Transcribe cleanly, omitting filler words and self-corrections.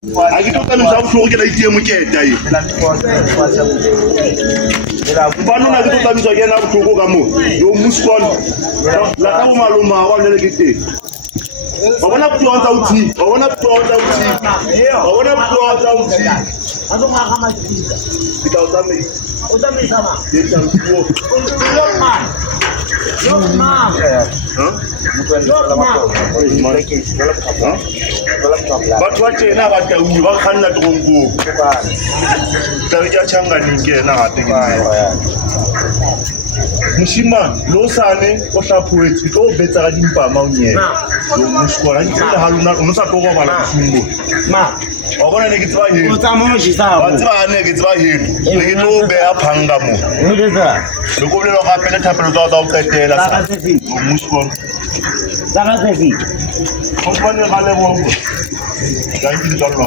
Ha ke tlo tsamisa bohloko ke la itie moketa e banona ke tlo tsamisa ke ena bohloko ka moo yo muskon la ka bo maloma wa le ke teng ba bona botho tsa uthi ba bona botho tsa uthi ba bona botho tsa uthi a zo ga ma tsitsa ke tla o tsamisa ma ke tla go Yok ma batho ba tjena ba taui ba kganna toronkong tla re ke a tjhanganeng ke ena gape ke moshimane lo sane o hlaphoetse ke tlo o betsa ka dimpama o nyena mosikona ntse le ha lona o no sa tlo robala moshimong ma wa bona ne ke tseba heno o tsamaya jisa wa tseba ne ke tseba heno ne ke tlo beha phanga mo o le tsa le go bolelwa gape le thapelo tsa o qetela sa mosikona Saka sefi o tshwane ga le bongo ga ke di tswalwa